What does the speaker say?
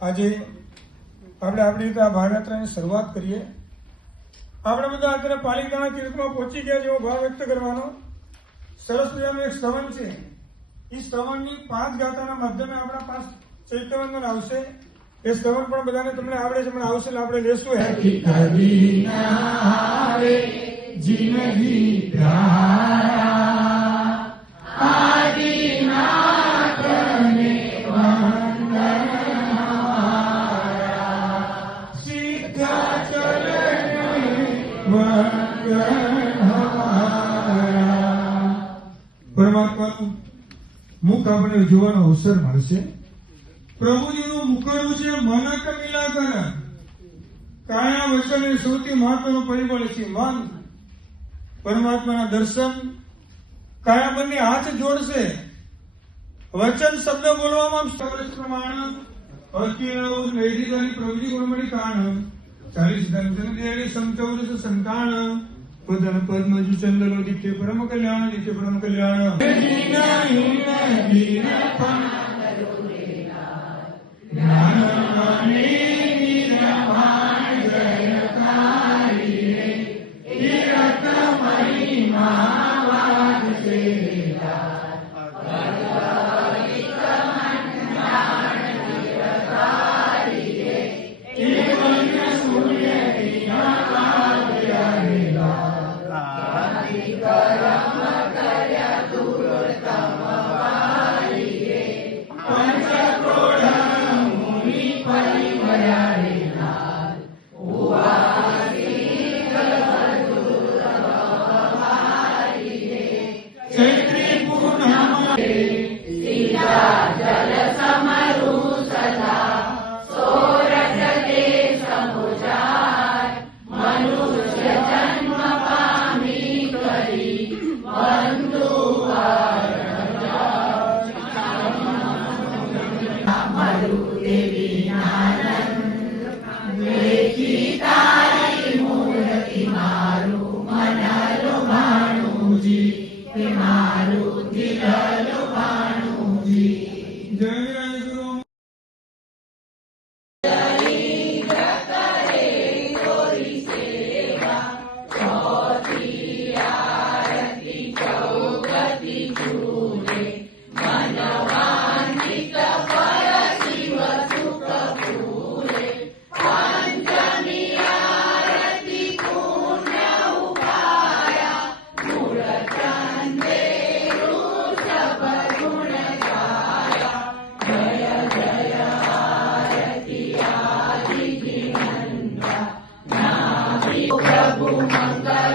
આજે આપણે આપણી રીતે આ ભાવયાત્રાની શરૂઆત કરીએ। આપણે બધા અત્યારે પાલિતાણા તીર્થમાં પહોંચી ગયા જેવો ભાવ વ્યક્ત કરવાનો સરસ મજાનો એક શ્રવણ છે। એ શ્રવણની 5 ગાથાના માધ્યમે આપણા 5 ચૈત્યવંદન આવશે। એ શ્રવણ પણ બધાને તમને આવડે છે, પણ આવશે એટલે આપણે લેશું। જિંદગી પરમાત્માનું મુખ આપણે જોવાનો અવસર મળશે। પ્રભુજીનું મુખડું છે મનક મિલાકર, કાયા વચન એ સૌથી મહત્વનું પરિબળ છે મન। પરમાત્માના દર્શન કાયા બંને હાથ જોડશે, વચન શબ્દ બોલવામાં સવરસ પ્રમાણ અતિરવ નૈતિકાની પ્રવૃત્તિ ગુણમણી કાણ 40 ધનધનદેવી સમચૌરસ સંતાણ પદન પદ્મજુ ચંદલો દિત્ય પરમ કલ્યાણ દિત્ય પરમ કલ્યાણ। प्रभु मंगल